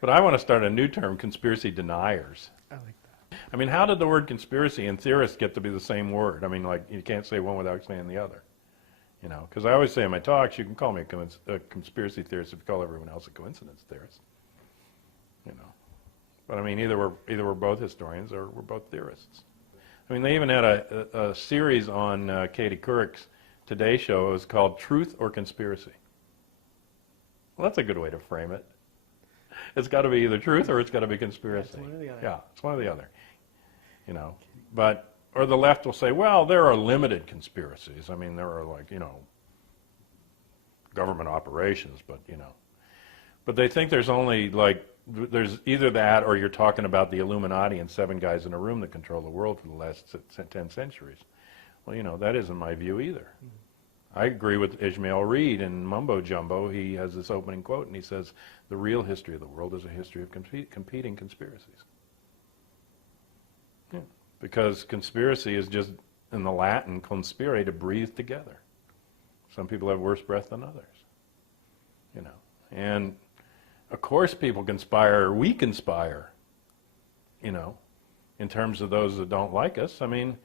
But I want to start a new term, conspiracy deniers. I like that. I mean, how did the word conspiracy and theorist get to be the same word? I mean, like, you can't say one without saying the other. You know, because I always say in my talks, you can call me a conspiracy theorist if you call everyone else a coincidence theorist. You know, but I mean, either we're both historians or we're both theorists. I mean, they even had a series on Katie Couric's Today Show. It was called Truth or Conspiracy. Well, that's a good way to frame it. It's got to be either truth or it's got to be conspiracy. Yeah, it's one or the other. Yeah, it's one or the other. You know, but. Or the left will say, well, there are limited conspiracies. I mean, there are, like, you know, government operations, but, you know. But they think there's only, like, there's either that or you're talking about the Illuminati and 7 guys in a room that control the world for the last 10 centuries. Well, you know, that isn't my view either. I agree with Ishmael Reed in Mumbo Jumbo. He has this opening quote, and he says, the real history of the world is a history of competing conspiracies. Yeah. Because conspiracy is just, in the Latin, conspire, to breathe together. Some people have worse breath than others, you know. And, of course, people conspire, we conspire, you know, in terms of those that don't like us. I mean,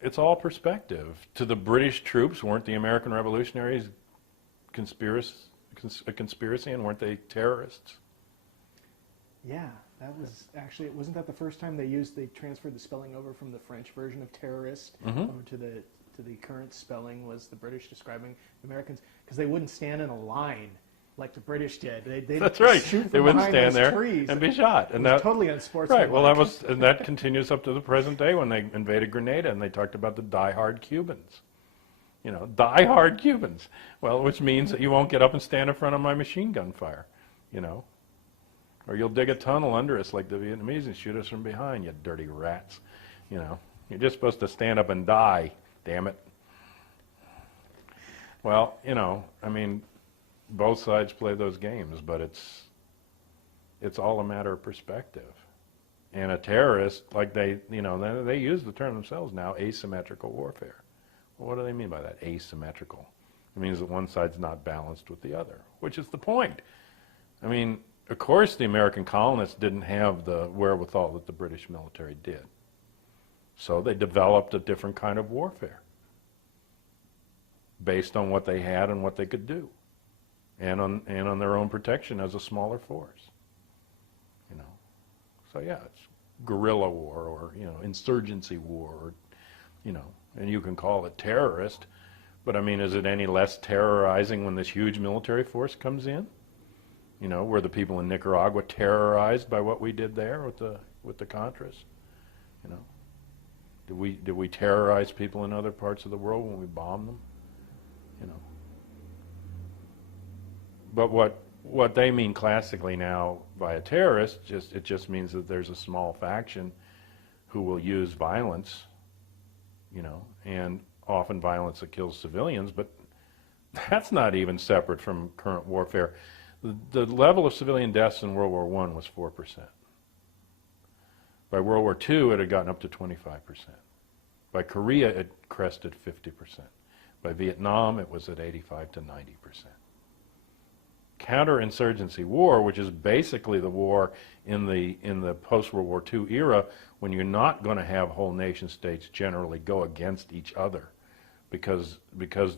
it's all perspective. To the British troops, weren't the American revolutionaries a conspiracy, and weren't they terrorists? Yeah. That was actually, wasn't that the first time they transferred the spelling over from the French version of terrorist over to the current spelling, was the British describing the Americans, because they wouldn't stand in a line like the British did. That's right. Shoot They wouldn't stand there trees and be shot. And it was that, totally unsportsmanlike. Right. Well, and that continues up to the present day when they invaded Grenada and they talked about the die-hard Cubans. You know, die-hard Cubans. Well, which means that you won't get up and stand in front of my machine gun fire, you know. Or you'll dig a tunnel under us like the Vietnamese and shoot us from behind, you dirty rats. You know, you're just supposed to stand up and die, damn it. Well, you know, I mean, both sides play those games, but it's all a matter of perspective. And a terrorist, like they use the term themselves now, asymmetrical warfare. Well, what do they mean by that, asymmetrical? It means that one side's not balanced with the other, which is the point. I mean, of course, the American colonists didn't have the wherewithal that the British military did. So they developed a different kind of warfare based on what they had and what they could do, and on their own protection as a smaller force. You know, so yeah, it's guerrilla war or, you know, insurgency war, or, you know, and you can call it terrorist, but I mean, is it any less terrorizing when this huge military force comes in? You know, were the people in Nicaragua terrorized by what we did there with the Contras? You know, did we terrorize people in other parts of the world when we bombed them? You know, but what they mean classically now by a terrorist, it just means that there's a small faction who will use violence, you know, and often violence that kills civilians. But that's not even separate from current warfare. The level of civilian deaths in World War I was 4%. By World War II, it had gotten up to 25%. By Korea, it crested 50%. By Vietnam, it was at 85 to 90%. Counterinsurgency war, which is basically the war in the post-World War II era, when you're not going to have whole nation states generally go against each other because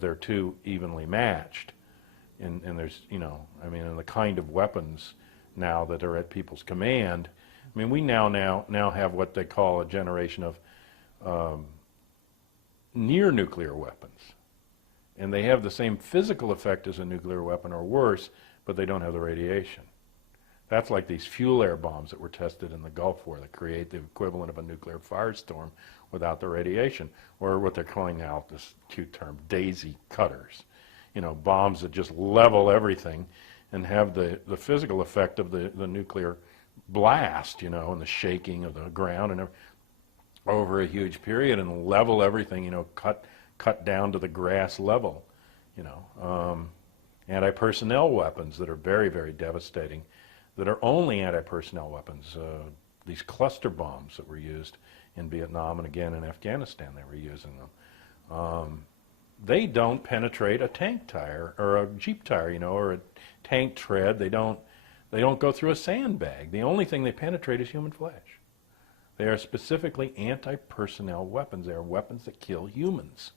they're too evenly matched. And there's, you know, I mean, and the kind of weapons now that are at people's command. I mean, we now have what they call a generation of near nuclear weapons. And they have the same physical effect as a nuclear weapon or worse, but they don't have the radiation. That's like these fuel air bombs that were tested in the Gulf War that create the equivalent of a nuclear firestorm without the radiation, or what they're calling now, this cute term, daisy cutters. You know, bombs that just level everything and have the physical effect of the nuclear blast, you know, and the shaking of the ground and over a huge period, and level everything, you know, cut down to the grass level, you know. Anti-personnel weapons that are very, very devastating, that are only anti-personnel weapons. These cluster bombs that were used in Vietnam and again in Afghanistan, they were using them. They don't penetrate a tank tire or a Jeep tire, you know, or a tank tread. They don't They don't go through a sandbag. The only thing they penetrate is human flesh. They are specifically anti-personnel weapons. They are weapons that kill humans.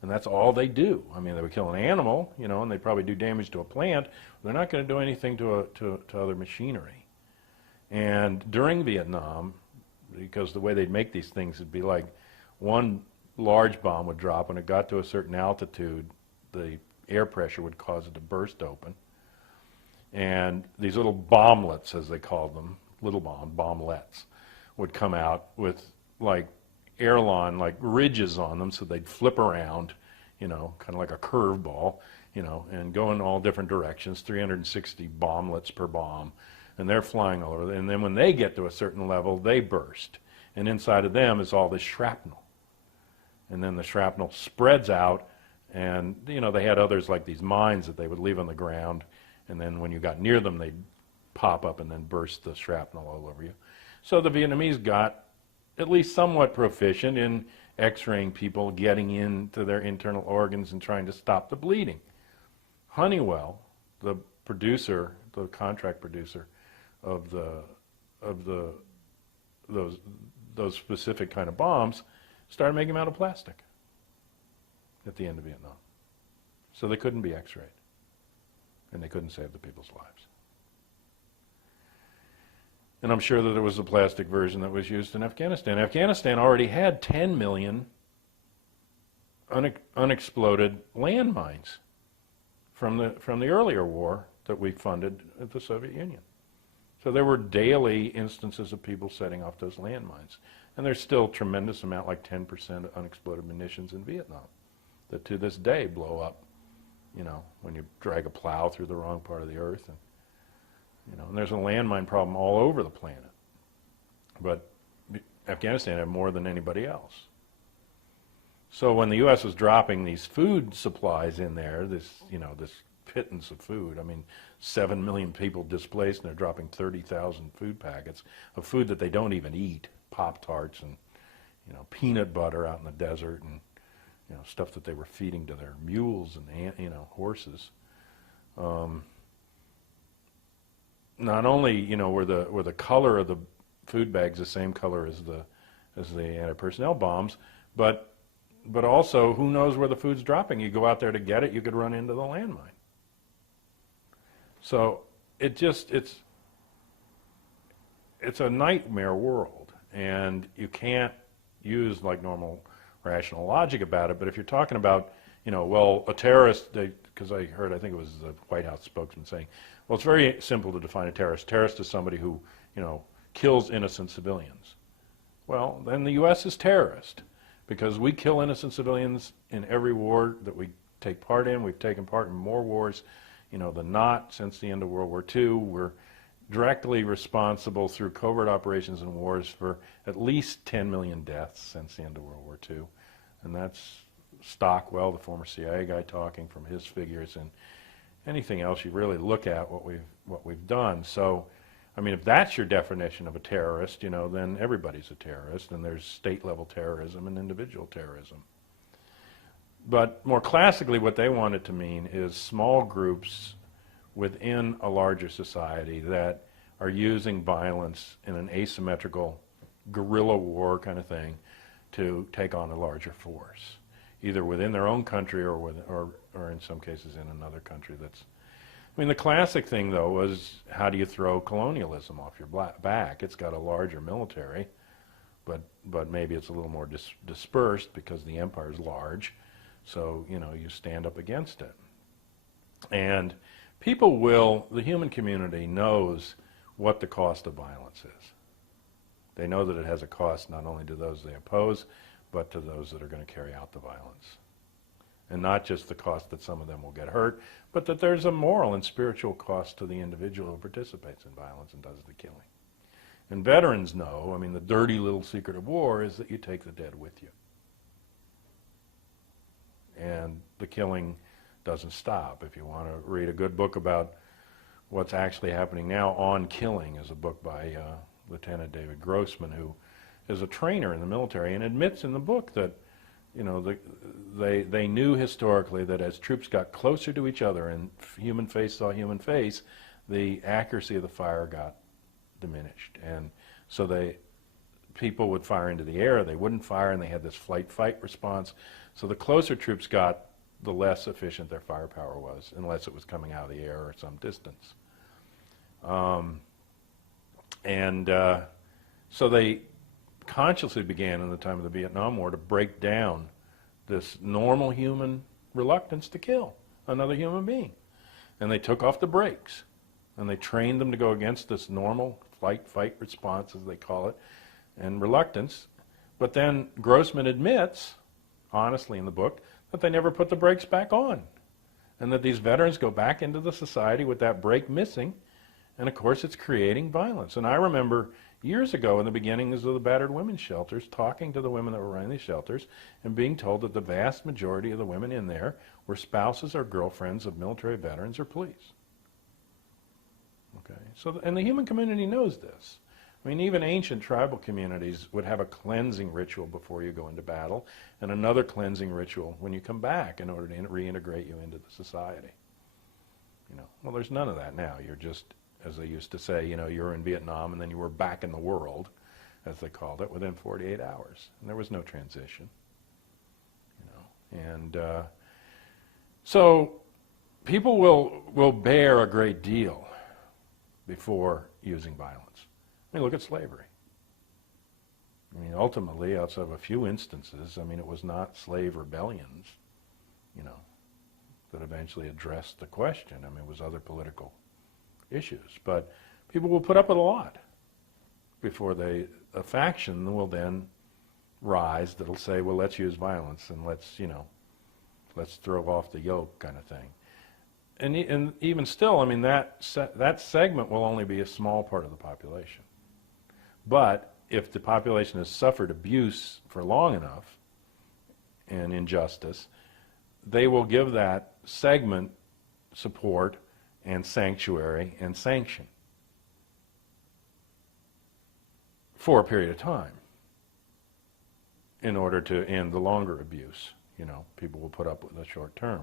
And that's all they do. I mean, they would kill an animal, you know, and they'd probably do damage to a plant. They're not going to do anything to other machinery. And during Vietnam, because the way they'd make these things would be like one large bomb would drop. When it got to a certain altitude, the air pressure would cause it to burst open. And these little bomblets, as they called them, bomblets, would come out with like airline, like ridges on them, so they'd flip around, you know, kind of like a curveball, you know, and go in all different directions, 360 bomblets per bomb, and they're flying all over. And then when they get to a certain level, they burst. And inside of them is all this shrapnel. And then the shrapnel spreads out, and, you know, they had others like these mines that they would leave on the ground, and then when you got near them, they'd pop up and then burst the shrapnel all over you. So the Vietnamese got at least somewhat proficient in x-raying people, getting into their internal organs and trying to stop the bleeding. Honeywell, the producer, the contract producer of those specific kind of bombs, started making them out of plastic at the end of Vietnam. So they couldn't be x-rayed, and they couldn't save the people's lives. And I'm sure that there was a plastic version that was used in Afghanistan. Afghanistan already had 10 million unexploded landmines from the earlier war that we funded at the Soviet Union. So there were daily instances of people setting off those landmines. And there's still a tremendous amount, like 10% unexploded munitions in Vietnam, that to this day blow up, you know, when you drag a plow through the wrong part of the earth. And, you know, and there's a landmine problem all over the planet. But Afghanistan had more than anybody else. So when the U.S. was dropping these food supplies in there, this pittance of food, I mean, 7 million people displaced, and they're dropping 30,000 food packets of food that they don't even eat, Pop-Tarts and, you know, peanut butter out in the desert, and, you know, stuff that they were feeding to their mules and, you know, horses. Not only, you know, were the color of the food bags the same color as the anti-personnel bombs, but also, who knows where the food's dropping? You go out there to get it, you could run into the landmine. So it's a nightmare world, and you can't use like normal rational logic about it. But if you're talking about, you know, well, a terrorist, because I think it was the White House spokesman saying, well, it's very simple to define a terrorist. Terrorist is somebody who, you know, kills innocent civilians. Well, then the U.S. is terrorist, because we kill innocent civilians in every war that we take part in. We've taken part in more wars, you know, than not since the end of World War II. We're directly responsible through covert operations and wars for at least 10 million deaths since the end of World War II. And that's Stockwell, the former CIA guy, talking from his figures, and anything else you really look at what we've done. So, I mean, if that's your definition of a terrorist, you know, then everybody's a terrorist, and there's state-level terrorism and individual terrorism. But more classically, what they want it to mean is small groups within a larger society that are using violence in an asymmetrical guerrilla war kind of thing to take on a larger force, either within their own country or in some cases in another country that's... I mean, the classic thing, though, was how do you throw colonialism off your back? It's got a larger military, but maybe it's a little more dispersed because the empire's large. So, you know, you stand up against it. And people will, the human community knows what the cost of violence is. They know that it has a cost not only to those they oppose, but to those that are going to carry out the violence. And not just the cost that some of them will get hurt, but that there's a moral and spiritual cost to the individual who participates in violence and does the killing. And veterans know, I mean, the dirty little secret of war is that you take the dead with you. And the killing doesn't stop. If you want to read a good book about what's actually happening now on killing, is a book by Lieutenant David Grossman, who is a trainer in the military and admits in the book that, you know, they knew historically that as troops got closer to each other and human face saw human face, the accuracy of the fire got diminished. And so people would fire into the air, they wouldn't fire, and they had this flight-fight response. So the closer troops got, the less efficient their firepower was, unless it was coming out of the air or some distance. So they consciously began in the time of the Vietnam War to break down this normal human reluctance to kill another human being. And they took off the brakes, and they trained them to go against this normal flight-fight response, as they call it, and reluctance. But then Grossman admits, honestly in the book, that they never put the brakes back on, and that these veterans go back into the society with that brake missing, and of course it's creating violence. And I remember years ago in the beginnings of the battered women's shelters, talking to the women that were running these shelters and being told that the vast majority of the women in there were spouses or girlfriends of military veterans or police. Okay, so and the human community knows this. I mean, even ancient tribal communities would have a cleansing ritual before you go into battle, and another cleansing ritual when you come back in order to reintegrate you into the society. You know, well, there's none of that now. You're just, as they used to say, you know, you were in Vietnam and then you were back in the world, as they called it, within 48 hours. And there was no transition. You know, and so people will bear a great deal before using violence. I mean, look at slavery. I mean, ultimately, outside of a few instances, I mean, it was not slave rebellions, you know, that eventually addressed the question. I mean, it was other political issues. But people will put up with a lot before a faction will then rise that'll say, well, let's use violence and let's, you know, let's throw off the yoke kind of thing. And even still, I mean, that segment will only be a small part of the population. But if the population has suffered abuse for long enough and injustice, they will give that segment support and sanctuary and sanction for a period of time in order to end the longer abuse. You know, people will put up with the short term.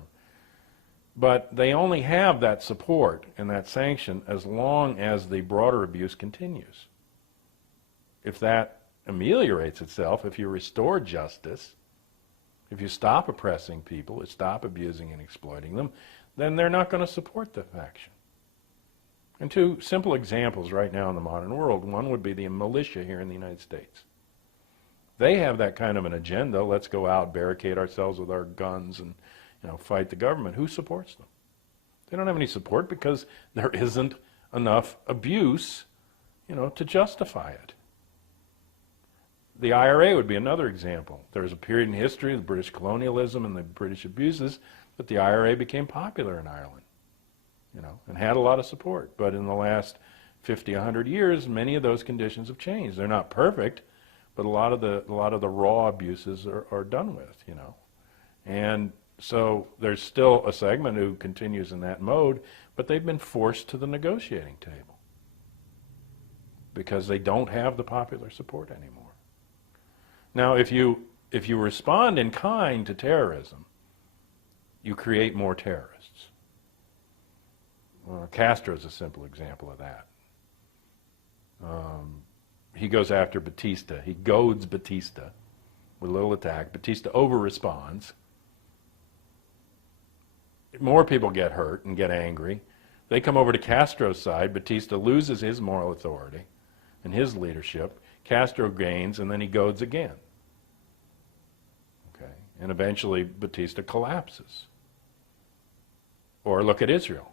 But they only have that support and that sanction as long as the broader abuse continues. If that ameliorates itself, if you restore justice, if you stop oppressing people, stop abusing and exploiting them, then they're not going to support the faction. And two simple examples right now in the modern world. One would be the militia here in the United States. They have that kind of an agenda. Let's go out, barricade ourselves with our guns and, you know, fight the government. Who supports them? They don't have any support because there isn't enough abuse, you know, to justify it. The IRA would be another example. There was a period in history of British colonialism and the British abuses that the IRA became popular in Ireland, you know, and had a lot of support. But in the last 50, 100 years, many of those conditions have changed. They're not perfect, but a lot of the raw abuses are done with, you know. And so there's still a segment who continues in that mode, but they've been forced to the negotiating table because they don't have the popular support anymore. Now, if you respond in kind to terrorism, you create more terrorists. Castro is a simple example of that. He goes after Batista. He goads Batista with a little attack. Batista over-responds. More people get hurt and get angry. They come over to Castro's side. Batista loses his moral authority and his leadership. Castro gains, and then he goads again. Okay, and eventually Batista collapses. Or look at Israel,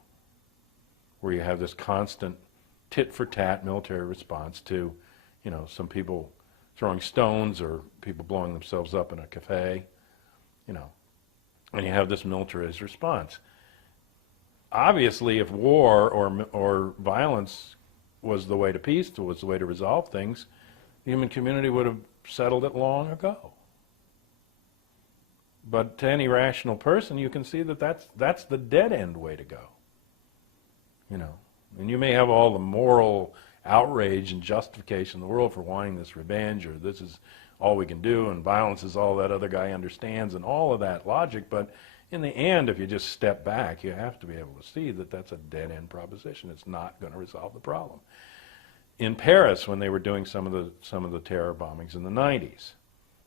where you have this constant tit-for-tat military response to, you know, some people throwing stones or people blowing themselves up in a cafe, you know, and you have this militarized response. Obviously, if war or violence was the way to peace, was the way to resolve things, the human community would have settled it long ago. But to any rational person, you can see that that's the dead-end way to go. You know, and you may have all the moral outrage and justification in the world for wanting this revenge, or this is all we can do, and violence is all that other guy understands, and all of that logic, but in the end, if you just step back, you have to be able to see that that's a dead-end proposition. It's not going to resolve the problem. In Paris, when they were doing some of the terror bombings in the 90s,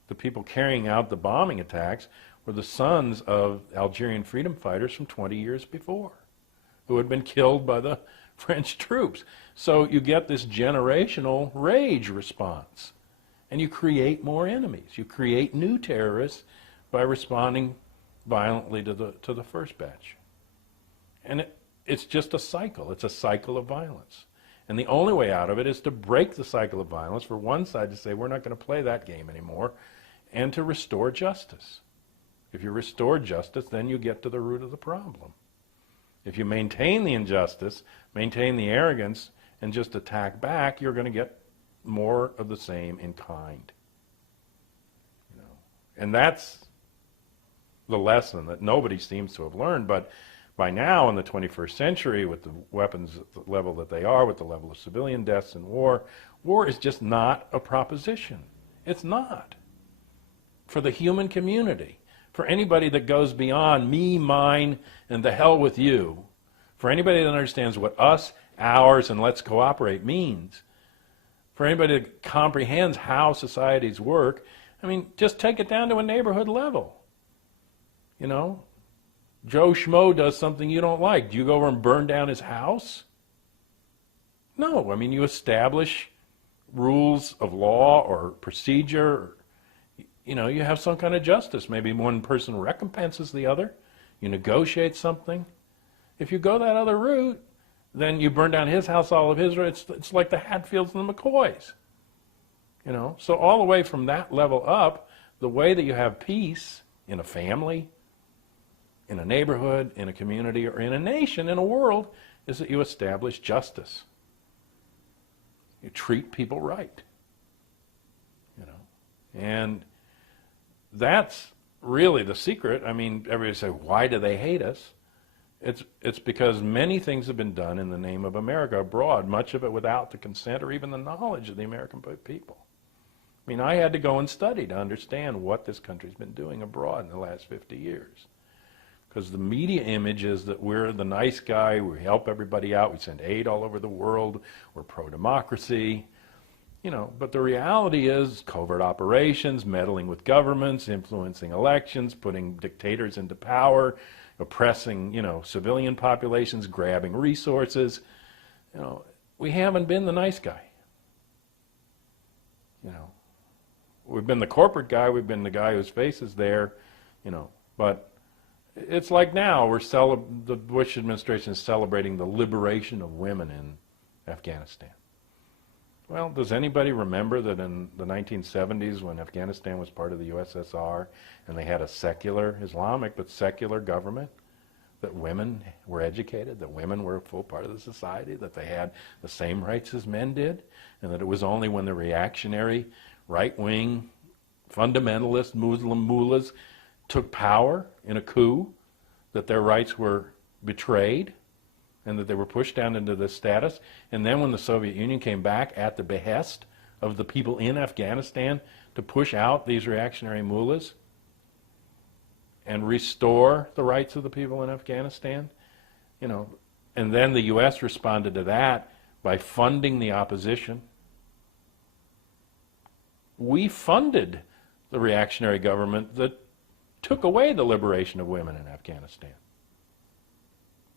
the people carrying out the bombing attacks were the sons of Algerian freedom fighters from 20 years before, who had been killed by the French troops. So you get this generational rage response, and you create more enemies. You create new terrorists by responding violently to the first batch. And it's just a cycle. It's a cycle of violence. And the only way out of it is to break the cycle of violence, for one side to say, we're not going to play that game anymore, and to restore justice. If you restore justice, then you get to the root of the problem. If you maintain the injustice, maintain the arrogance, and just attack back, you're going to get more of the same in kind. You know? And that's the lesson that nobody seems to have learned. But by now, in the 21st century, with the weapons at the level that they are, with the level of civilian deaths in war, war is just not a proposition. It's not. For the human community, for anybody that goes beyond me, mine, and the hell with you, for anybody that understands what us, ours, and let's cooperate means, for anybody that comprehends how societies work, I mean, just take it down to a neighborhood level. You know, Joe Schmo does something you don't like. Do you go over and burn down his house? No. I mean, you establish rules of law or procedure. You know, you have some kind of justice. Maybe one person recompenses the other. You negotiate something. If you go that other route, then you burn down his house, all of his rights. It's like the Hatfields and the McCoys. You know, so all the way from that level up, the way that you have peace in a family, in a neighborhood, in a community, or in a nation, in a world, is that you establish justice. You treat people right. You know, and that's really the secret. I mean, everybody say, why do they hate us? It's because many things have been done in the name of America abroad, much of it without the consent or even the knowledge of the American people. I mean, I had to go and study to understand what this country's been doing abroad in the last 50 years. Because the media image is that we're the nice guy, we help everybody out, we send aid all over the world, we're pro-democracy, you know, but the reality is covert operations, meddling with governments, influencing elections, putting dictators into power, oppressing, you know, civilian populations, grabbing resources. You know, we haven't been the nice guy. You know, we've been the corporate guy, we've been the guy whose face is there, you know, but it's like now the Bush administration is celebrating the liberation of women in Afghanistan. Well, does anybody remember that in the 1970s when Afghanistan was part of the USSR and they had a secular, Islamic, but secular government, that women were educated, that women were a full part of the society, that they had the same rights as men did, and that it was only when the reactionary, right-wing, fundamentalist Muslim mullahs took power in a coup that their rights were betrayed and that they were pushed down into this status. And then when the Soviet Union came back at the behest of the people in Afghanistan to push out these reactionary mullahs and restore the rights of the people in Afghanistan, you know, and then the U.S. responded to that by funding the opposition. We funded the reactionary government that took away the liberation of women in Afghanistan.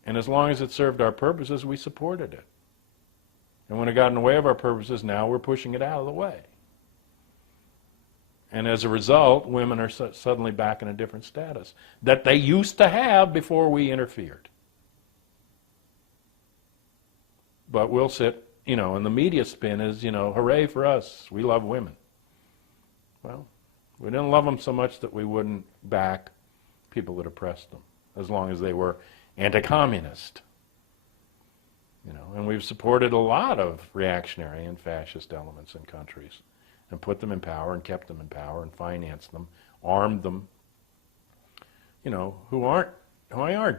And as long as it served our purposes, we supported it. And when it got in the way of our purposes, now we're pushing it out of the way. And as a result, women are suddenly back in a different status that they used to have before we interfered. But we'll sit, you know, and the media spin is, you know, hooray for us, we love women. Well, we didn't love them so much that we wouldn't back people that oppressed them, as long as they were anti-communist. You know, and we've supported a lot of reactionary and fascist elements in countries and put them in power and kept them in power and financed them, armed them, you know, who aren't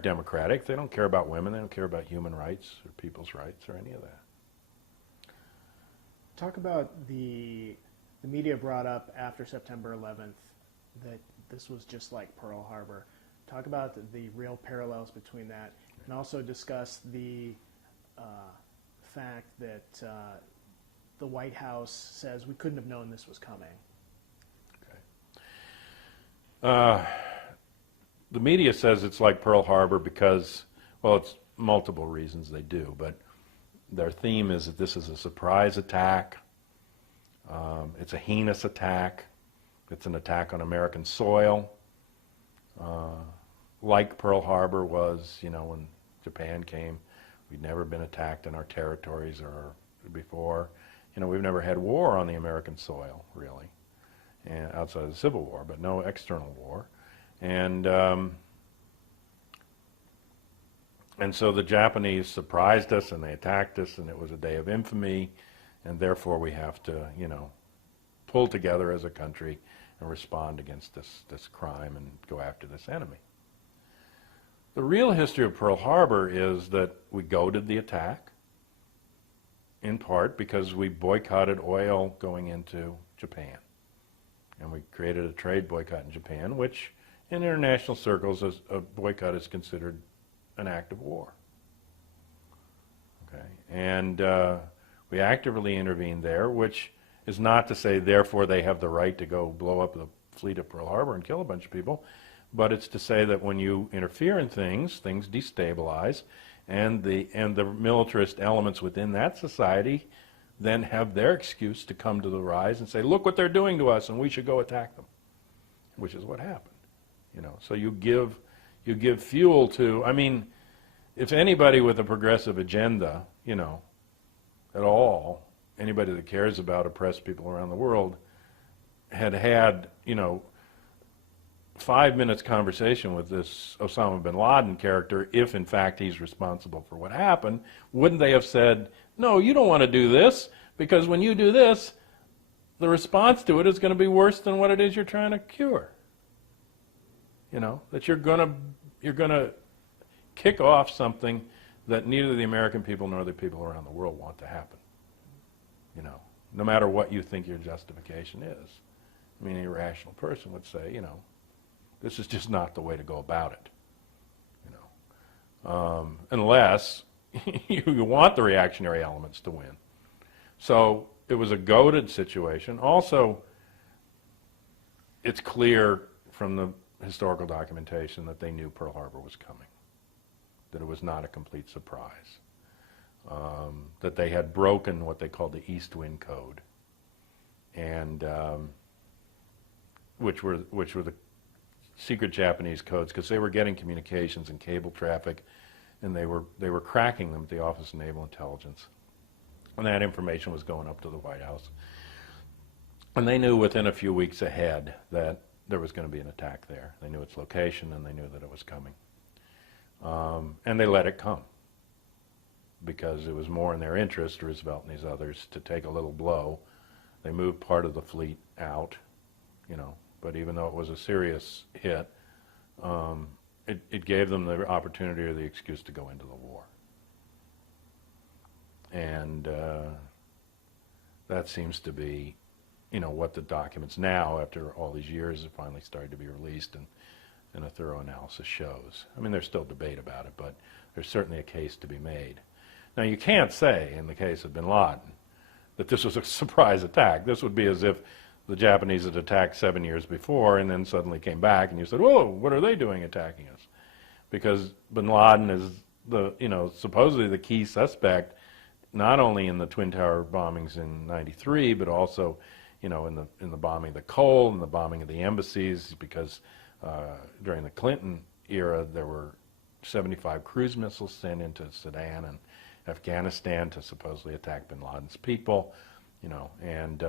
democratic. They don't care about women. They don't care about human rights or people's rights or any of that. Talk about the media brought up after September 11th that this was just like Pearl Harbor. Talk about the real parallels between that, and also discuss the fact that the White House says we couldn't have known this was coming. Okay. The media says it's like Pearl Harbor because, well, it's multiple reasons they do, but their theme is that this is a surprise attack. It's a heinous attack. It's an attack on American soil. Like Pearl Harbor was, when Japan came, we'd never been attacked in our territories or before. We've never had war on the American soil, really, and outside of the Civil War, but no external war. And so the Japanese surprised us and they attacked us, and it was a day of infamy, and therefore we have to, pull together as a country and respond against this crime and go after this enemy. The real history of Pearl Harbor is that we goaded the attack, in part because we boycotted oil going into Japan. And we created a trade boycott in Japan, which in international circles, a boycott is considered an act of war. Okay, and we actively intervened there, which is not to say, therefore, they have the right to go blow up the fleet at Pearl Harbor and kill a bunch of people, but it's to say that when you interfere in things destabilize, and the militarist elements within that society then have their excuse to come to the rise and say, look what they're doing to us, and we should go attack them, which is what happened. So you give fuel to, if anybody with a progressive agenda, at all, anybody that cares about oppressed people around the world, had 5 minutes conversation with this Osama bin Laden character, if in fact he's responsible for what happened, wouldn't they have said, no, you don't want to do this, because when you do this, the response to it is going to be worse than what it is you're trying to cure. That you're going to kick off something that neither the American people nor the people around the world want to happen. No matter what you think your justification is. An irrational person would say, this is just not the way to go about it. Unless you want the reactionary elements to win. So it was a goaded situation. Also, it's clear from the historical documentation that they knew Pearl Harbor was coming, that it was not a complete surprise, that they had broken what they called the East Wind Code, and which were the secret Japanese codes, because they were getting communications and cable traffic, and they were cracking them at the Office of Naval Intelligence, and that information was going up to the White House, and they knew within a few weeks ahead that there was going to be an attack there. They knew its location, and they knew that it was coming. And they let it come, because it was more in their interest, Roosevelt and these others, to take a little blow. They moved part of the fleet out, but even though it was a serious hit, it gave them the opportunity or the excuse to go into the war. And that seems to be what the documents now, after all these years, have finally started to be released, and a thorough analysis shows. There's still debate about it, but there's certainly a case to be made. Now, you can't say, in the case of bin Laden, that this was a surprise attack. This would be as if the Japanese had attacked 7 years before and then suddenly came back and you said, whoa, what are they doing attacking us? Because bin Laden is supposedly the key suspect, not only in the Twin Tower bombings in '93, but also in the bombing of the Cole and the bombing of the embassies, because during the Clinton era there were 75 cruise missiles sent into Sudan and Afghanistan to supposedly attack bin Laden's people, and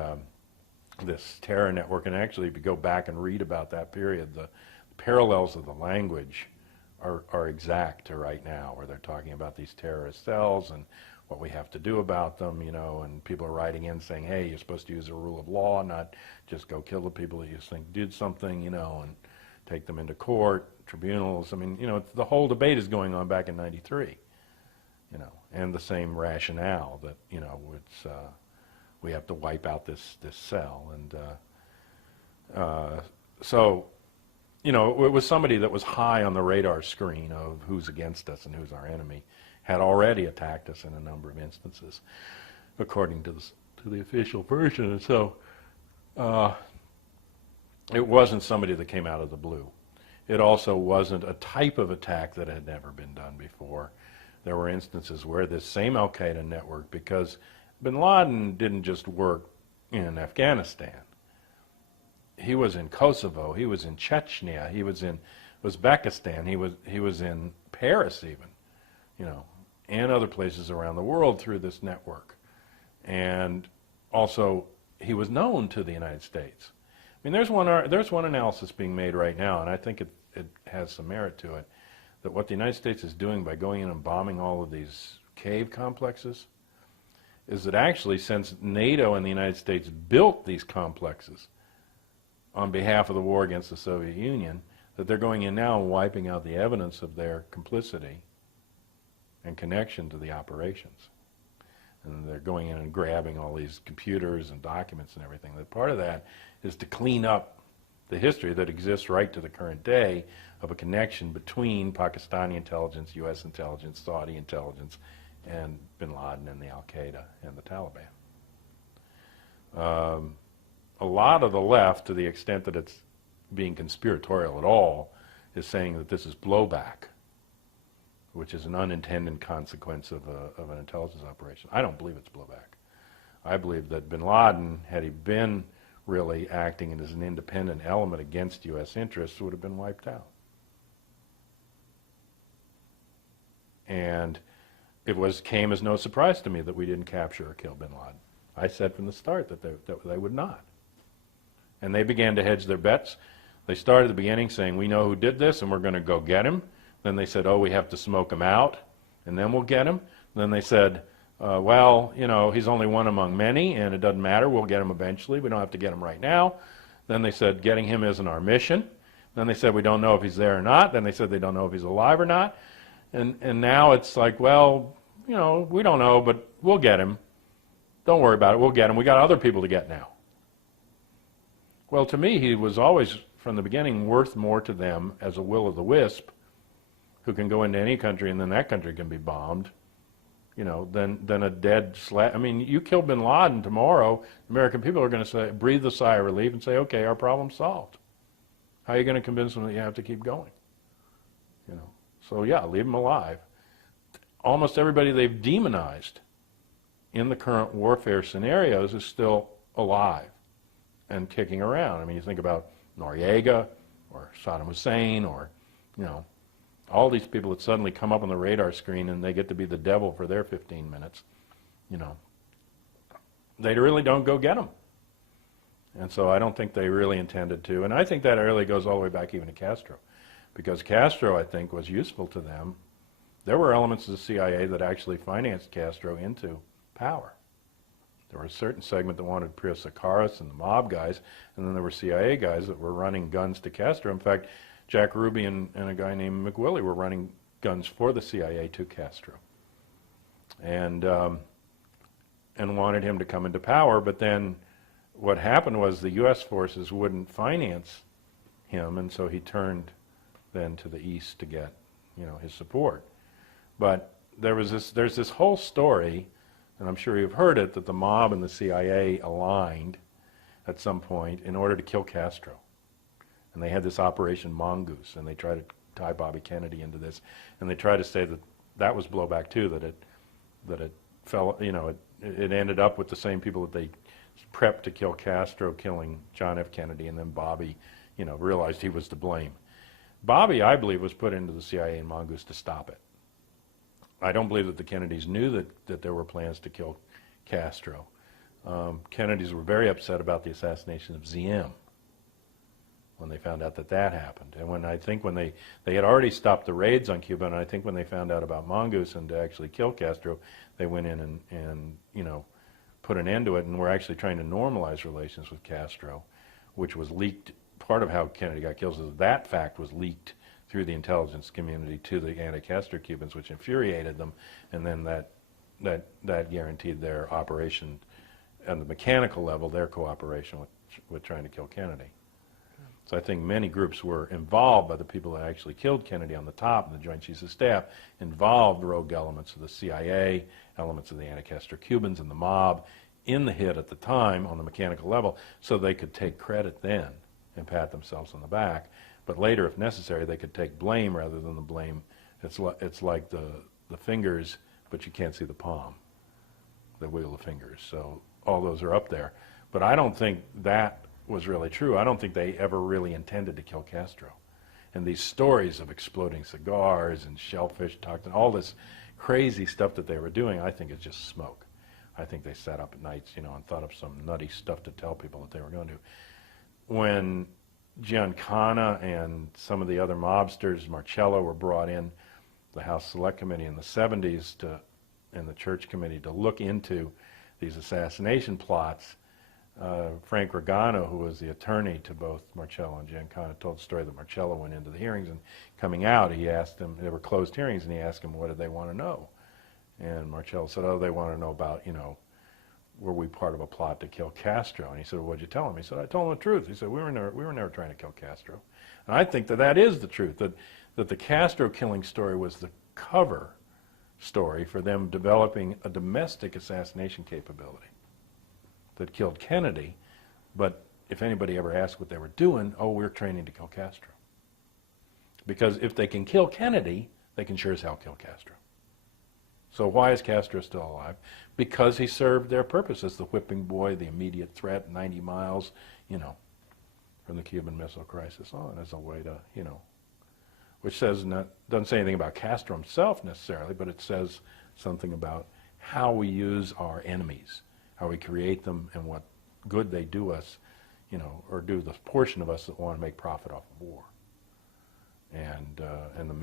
this terror network. And actually, if you go back and read about that period, the parallels of the language are exact to right now, where they're talking about these terrorist cells and what we have to do about them, and people are writing in saying, hey, you're supposed to use a rule of law, not just go kill the people that you think did something, and take them into court, tribunals. The whole debate is going on back in '93, and the same rationale that, it's, we have to wipe out this cell. And so you know, it was somebody that was high on the radar screen of who's against us and who's our enemy, had already attacked us in a number of instances, according to the official version. And so it wasn't somebody that came out of the blue. It also wasn't a type of attack that had never been done before. There were instances where this same Al-Qaeda network, because bin Laden didn't just work in Afghanistan. He was in Kosovo, he was in Chechnya, he was in Uzbekistan, he was in Paris even, you know, and other places around the world through this network. And also, he was known to the United States. I mean, there's one analysis being made right now, and I think it has some merit to it, that what the United States is doing by going in and bombing all of these cave complexes is that actually, since NATO and the United States built these complexes on behalf of the war against the Soviet Union, that they're going in now and wiping out the evidence of their complicity and connection to the operations. And they're going in and grabbing all these computers and documents and everything. That part of that is to clean up the history that exists right to the current day of a connection between Pakistani intelligence, U.S. intelligence, Saudi intelligence, and bin Laden and the Al-Qaeda and the Taliban. A lot of the left, to the extent that it's being conspiratorial at all, is saying that this is blowback, which is an unintended consequence of an intelligence operation. I don't believe it's blowback. I believe that bin Laden, had he been really acting as an independent element against U.S. interests, would have been wiped out. And it came as no surprise to me that we didn't capture or kill bin Laden. I said from the start that they would not. And they began to hedge their bets. They started at the beginning saying, we know who did this and we're going to go get him. Then they said, oh, we have to smoke him out and then we'll get him. Then they said, well, you know, he's only one among many and it doesn't matter, we'll get him eventually, we don't have to get him right now. Then they said, getting him isn't our mission. Then they said, we don't know if he's there or not. Then they said, they don't know if he's alive or not. And now it's like, well, you know, we don't know, but we'll get him. Don't worry about it, we'll get him. We got other people to get now. Well, to me, he was always, from the beginning, worth more to them as a will-o'-the-wisp who can go into any country and then that country can be bombed, you know, than a dead I mean, you kill bin Laden tomorrow, American people are going to breathe a sigh of relief and say, okay, our problem's solved. How are you going to convince them that you have to keep going? You know, so yeah, leave him alive. Almost everybody they've demonized in the current warfare scenarios is still alive and kicking around. I mean, you think about Noriega or Saddam Hussein or, you know, all these people that suddenly come up on the radar screen and they get to be the devil for their 15 minutes, you know, they really don't go get them. And so I don't think they really intended to. And I think that really goes all the way back even to Castro. Because Castro, I think, was useful to them. There were elements of the CIA that actually financed Castro into power. There was a certain segment that wanted Prios and the mob guys, and then there were CIA guys that were running guns to Castro. In fact, Jack Ruby and a guy named McWillie were running guns for the CIA to Castro. And wanted him to come into power, but then what happened was the U.S. forces wouldn't finance him, and so he turned then to the east to get, you know, his support. But there's this whole story, and I'm sure you've heard it, that the mob and the CIA aligned at some point in order to kill Castro. And they had this Operation Mongoose, and they tried to tie Bobby Kennedy into this, and they tried to say that that was blowback too, that it fell, you know, it ended up with the same people that they prepped to kill Castro, killing John F. Kennedy, and then Bobby, you know, realized he was to blame. Bobby, I believe, was put into the CIA and Mongoose to stop it. I don't believe that the Kennedys knew that there were plans to kill Castro. Kennedys were very upset about the assassination of ZM when they found out that happened. And when they had already stopped the raids on Cuba, and I think when they found out about Mongoose and to actually kill Castro, they went in and you know, put an end to it, and were actually trying to normalize relations with Castro, which was leaked. Part of how Kennedy got killed is that fact was leaked through the intelligence community to the anti-Castro Cubans, which infuriated them, and then that guaranteed their operation, on the mechanical level, their cooperation with trying to kill Kennedy. So I think many groups were involved by the people that actually killed Kennedy on the top, and the Joint Chiefs of Staff involved rogue elements of the CIA, elements of the anti-Castro Cubans and the mob in the hit at the time on the mechanical level, so they could take credit then and pat themselves on the back. But later, if necessary, they could take blame rather than the blame. It's like the fingers, but you can't see the palm, the wheel of fingers. So all those are up there. But I don't think that was really true. I don't think they ever really intended to kill Castro. And these stories of exploding cigars and shellfish toxin, all this crazy stuff that they were doing, I think is just smoke. I think they sat up at nights, and thought of some nutty stuff to tell people that they were going to. When Giancana and some of the other mobsters, Marcello, were brought in the House Select Committee in the 70s and the Church Committee to look into these assassination plots, Frank Regano, who was the attorney to both Marcello and Giancana, told the story that Marcello went into the hearings, and coming out, he asked them, they were closed hearings, and he asked them, what did they want to know? And Marcello said, they want to know about, were we part of a plot to kill Castro? And he said, well, what'd you tell him? He said, I told him the truth. He said, we were never trying to kill Castro. And I think that is the truth, that the Castro killing story was the cover story for them developing a domestic assassination capability that killed Kennedy. But if anybody ever asked what they were doing, we're training to kill Castro. Because if they can kill Kennedy, they can sure as hell kill Castro. So why is Castro still alive? Because he served their purpose as the whipping boy, the immediate threat, 90 miles, from the Cuban Missile Crisis on, as a way to, which doesn't say anything about Castro himself necessarily, but it says something about how we use our enemies, how we create them, and what good they do us, or do the portion of us that want to make profit off of war. And the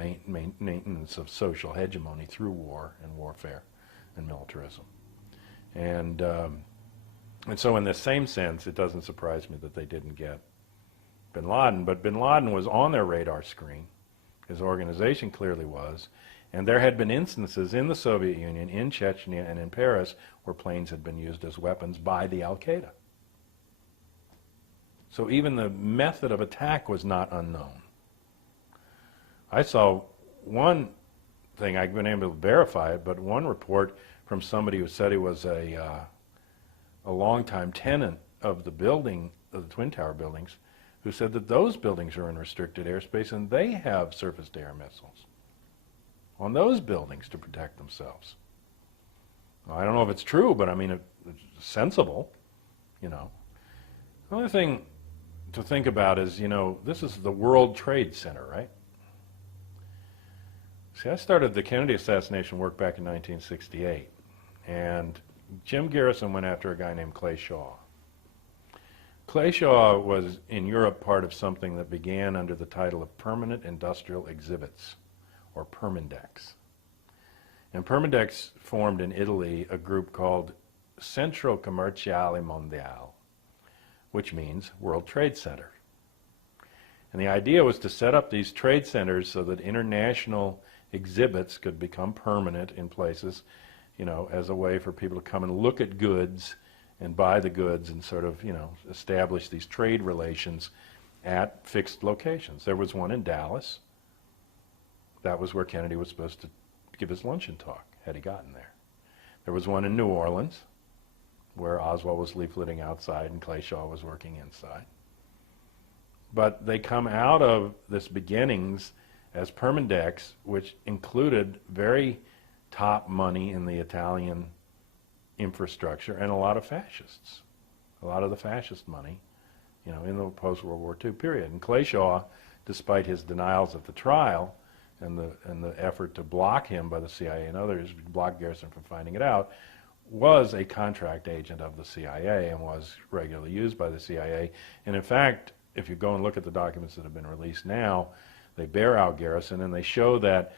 maintenance of social hegemony through war and warfare and militarism. And so in the same sense, it doesn't surprise me that they didn't get bin Laden, but bin Laden was on their radar screen. His organization clearly was, and there had been instances in the Soviet Union, in Chechnya, and in Paris where planes had been used as weapons by the Al-Qaeda. So even the method of attack was not unknown. I saw one thing, I've been able to verify it, but one report from somebody who said he was a longtime tenant of the building, of the Twin Tower buildings, who said that those buildings are in restricted airspace and they have surface-to-air missiles on those buildings to protect themselves. Well, I don't know if it's true, but I mean, it's sensible, Another thing to think about is, this is the World Trade Center, right? See, I started the Kennedy assassination work back in 1968, and Jim Garrison went after a guy named Clay Shaw. Clay Shaw was, in Europe, part of something that began under the title of Permanent Industrial Exhibits, or Permindex. And Permindex formed in Italy a group called Centro Commerciale Mondiale, which means World Trade Center. And the idea was to set up these trade centers so that international exhibits could become permanent in places, as a way for people to come and look at goods and buy the goods and sort of, establish these trade relations at fixed locations. There was one in Dallas. That was where Kennedy was supposed to give his luncheon talk, had he gotten there. There was one in New Orleans, where Oswald was leafleting outside and Clay Shaw was working inside. But they come out of this beginnings as Permindex, which included very top money in the Italian infrastructure and a lot of fascists, a lot of the fascist money, in the post-World War II period. And Clay Shaw, despite his denials at the trial and the effort to block him by the CIA and others, block Garrison from finding it out, was a contract agent of the CIA and was regularly used by the CIA. And in fact, if you go and look at the documents that have been released now, they bear out Garrison, and they show that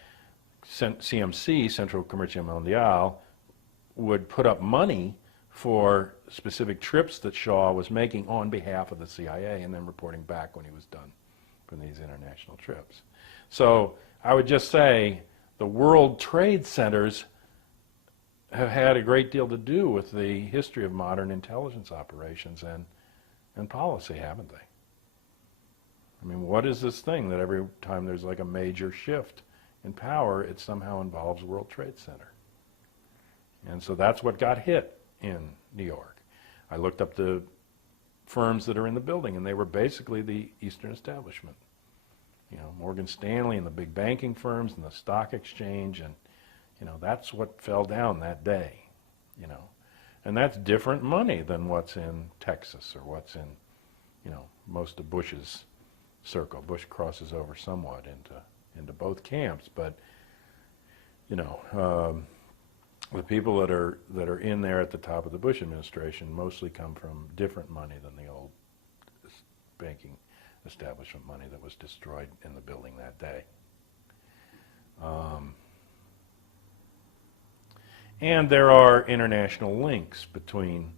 CMC, Centro Comercial Mondiale, would put up money for specific trips that Shaw was making on behalf of the CIA and then reporting back when he was done from these international trips. So I would just say the World Trade Centers have had a great deal to do with the history of modern intelligence operations and policy, haven't they? I mean, what is this thing that every time there's like a major shift in power, it somehow involves World Trade Center? And so that's what got hit in New York. I looked up the firms that are in the building, and they were basically the Eastern establishment. You know, Morgan Stanley and the big banking firms and the stock exchange, and, you know, that's what fell down that day, you know. And that's different money than what's in Texas or what's in, you know, most of Bush's circle. Bush crosses over somewhat into both camps, but, you know, the people that are in there at the top of the Bush administration mostly come from different money than the old banking establishment money that was destroyed in the building that day. And there are international links between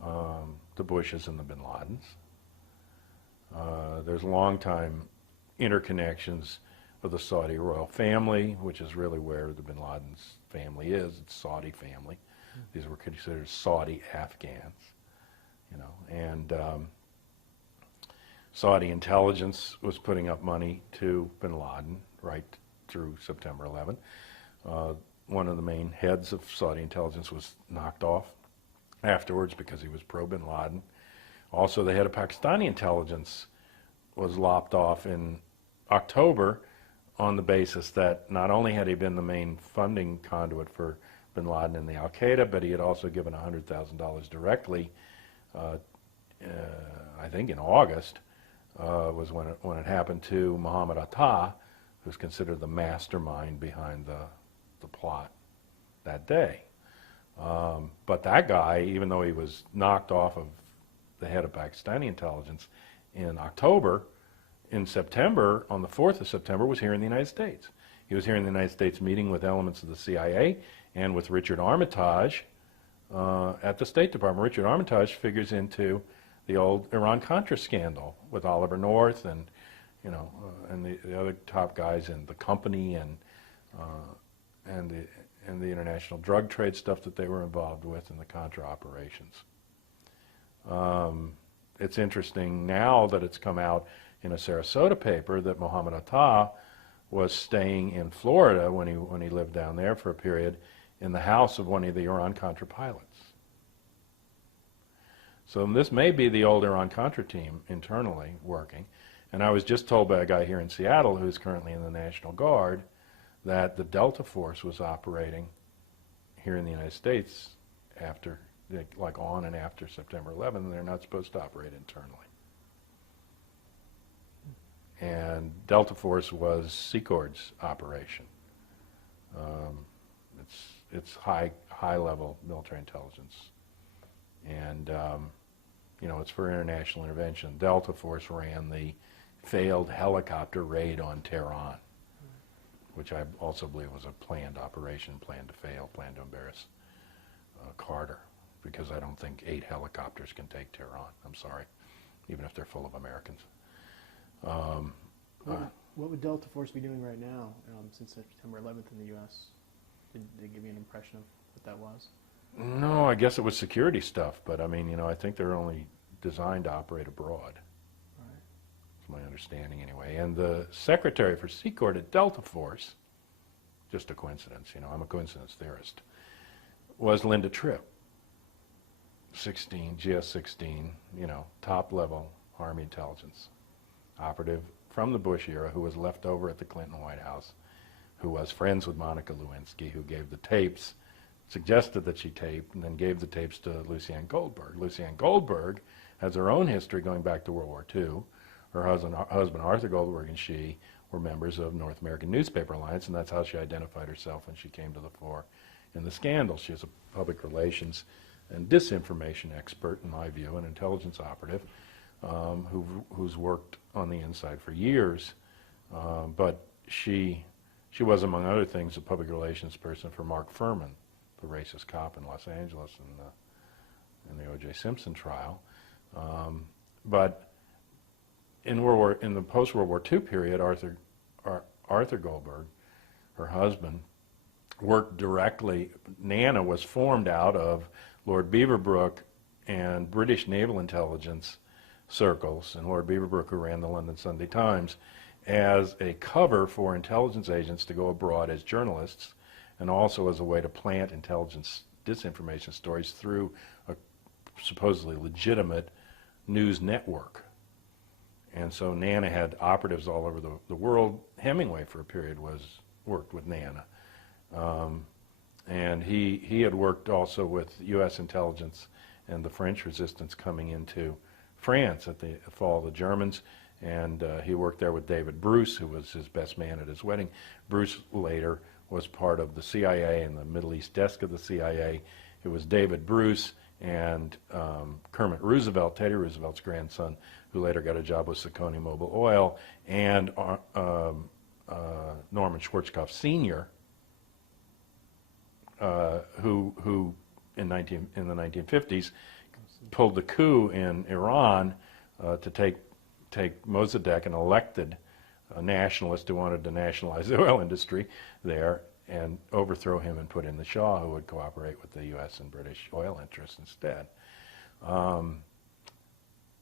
the Bushes and the bin Ladens. There's long-time interconnections of the Saudi royal family, which is really where the bin Laden's family is. It's Saudi family. These were considered Saudi Afghans, you know, and Saudi intelligence was putting up money to bin Laden right through September 11. One of the main heads of Saudi intelligence was knocked off afterwards because he was pro-bin Laden. Also, the head of Pakistani intelligence was lopped off in October on the basis that not only had he been the main funding conduit for bin Laden and the al-Qaeda, but he had also given $100,000 directly, I think in August, was when it happened to Muhammad Atta, who's considered the mastermind behind the plot that day. But that guy, even though he was knocked off of the head of Pakistani intelligence in October, in September, on the 4th of September, was here in the United States. He was here in the United States meeting with elements of the CIA and with Richard Armitage at the State Department. Richard Armitage figures into the old Iran-Contra scandal with Oliver North and, you know, and the other top guys in the company and the international drug trade stuff that they were involved with in the Contra operations. It's interesting now that it's come out in a Sarasota paper that Muhammad Atta was staying in Florida when he lived down there for a period in the house of one of the Iran-Contra pilots. So this may be the old Iran-Contra team internally working. And I was just told by a guy here in Seattle who's currently in the National Guard that the Delta Force was operating here in the United States after, like on and after September 11th, and they're not supposed to operate internally. And Delta Force was Secord's operation. It's high-level military intelligence, and you know, it's for international intervention. Delta Force ran the failed helicopter raid on Tehran, which I also believe was a planned operation, planned to fail, planned to embarrass Carter, because I don't think 8 helicopters can take Tehran. I'm sorry, even if they're full of Americans. What would Delta Force be doing right now since September 11th in the U.S.? Did they give you an impression of what that was? No, I guess it was security stuff, but I mean, you know, I think they're only designed to operate abroad. Right. That's my understanding anyway. And the secretary for Secord at Delta Force, just a coincidence, you know, I'm a coincidence theorist, was Linda Tripp, GS-16, you know, top-level Army intelligence operative from the Bush era who was left over at the Clinton White House, who was friends with Monica Lewinsky, who gave the tapes, suggested that she tape, and then gave the tapes to Lucianne Goldberg. Lucianne Goldberg has her own history going back to World War II. Her husband Arthur Goldberg, and she were members of North American Newspaper Alliance, and that's how she identified herself when she came to the fore in the scandal. She is a public relations and disinformation expert, in my view, an intelligence operative who's worked on the inside for years, but she was, among other things, a public relations person for Mark Furman, the racist cop in Los Angeles in the O.J. Simpson trial. But in the post-World War II period, Arthur Goldberg, her husband, worked directly. NANA was formed out of Lord Beaverbrook and British naval intelligence circles, and Lord Beaverbrook, who ran the London Sunday Times, as a cover for intelligence agents to go abroad as journalists, and also as a way to plant intelligence disinformation stories through a supposedly legitimate news network. And so Nana had operatives all over the world. Hemingway, for a period, worked with Nana. And he had worked also with U.S. intelligence and the French resistance coming into France at the fall of the Germans. And he worked there with David Bruce, who was his best man at his wedding. Bruce later was part of the CIA and the Middle East desk of the CIA. It was David Bruce and Kermit Roosevelt, Teddy Roosevelt's grandson, who later got a job with Secconi Mobil Oil, and Norman Schwarzkopf Sr., who in the 1950s pulled the coup in Iran to take Mossadegh, an elected nationalist who wanted to nationalize the oil industry there, and overthrow him and put in the Shah, who would cooperate with the U.S. and British oil interests instead.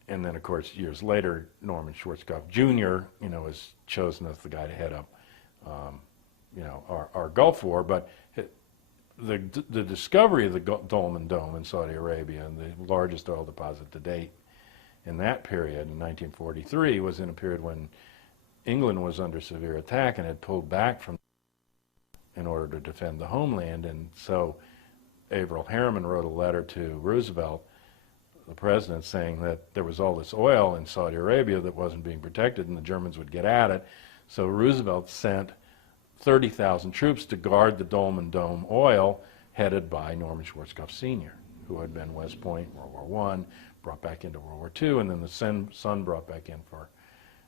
And then, of course, years later, Norman Schwarzkopf Jr., was chosen as the guy to head up, our Gulf War. But the discovery of the Dolman Dome in Saudi Arabia, and the largest oil deposit to date in that period, in 1943, was in a period when England was under severe attack and had pulled back from in order to defend the homeland. And so Averell Harriman wrote a letter to Roosevelt, the president, saying that there was all this oil in Saudi Arabia that wasn't being protected and the Germans would get at it. So Roosevelt sent 30,000 troops to guard the Dolman Dome oil, headed by Norman Schwarzkopf Sr., who had been West Point, World War I, brought back into World War II, and then the son brought back in for,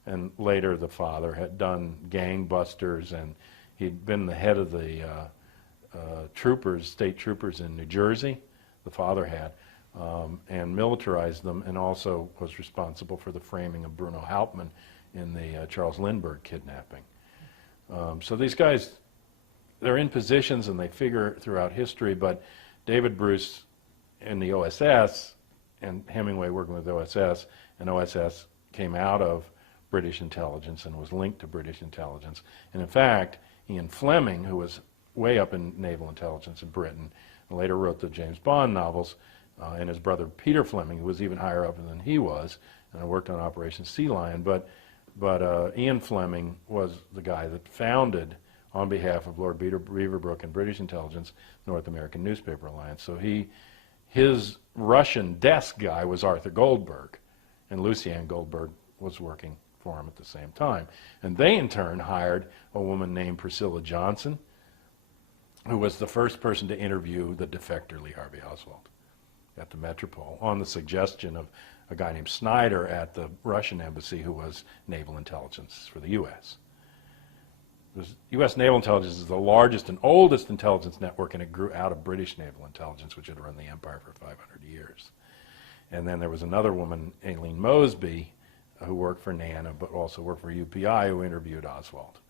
and later the father had done gangbusters, and he'd been the head of the state troopers in New Jersey, the father had, and militarized them, and also was responsible for the framing of Bruno Hauptmann in the Charles Lindbergh kidnapping. So these guys, they're in positions and they figure throughout history, but David Bruce in the OSS, and Hemingway working with OSS, and OSS came out of British intelligence and was linked to British intelligence. And in fact, Ian Fleming, who was way up in naval intelligence in Britain, and later wrote the James Bond novels, and his brother Peter Fleming, who was even higher up than he was, and worked on Operation Sea Lion. But Ian Fleming was the guy that founded, on behalf of Lord Beaverbrook and British intelligence, North American Newspaper Alliance. So his Russian desk guy was Arthur Goldberg, and Lucianne Goldberg was working for him at the same time. And they, in turn, hired a woman named Priscilla Johnson, who was the first person to interview the defector Lee Harvey Oswald at the Metropole, on the suggestion of a guy named Snyder at the Russian embassy, who was naval intelligence for the U.S. U.S. naval intelligence is the largest and oldest intelligence network, and it grew out of British naval intelligence, which had run the empire for 500 years. And then there was another woman, Aileen Mosby, who worked for NANA, but also worked for UPI, who interviewed Oswald.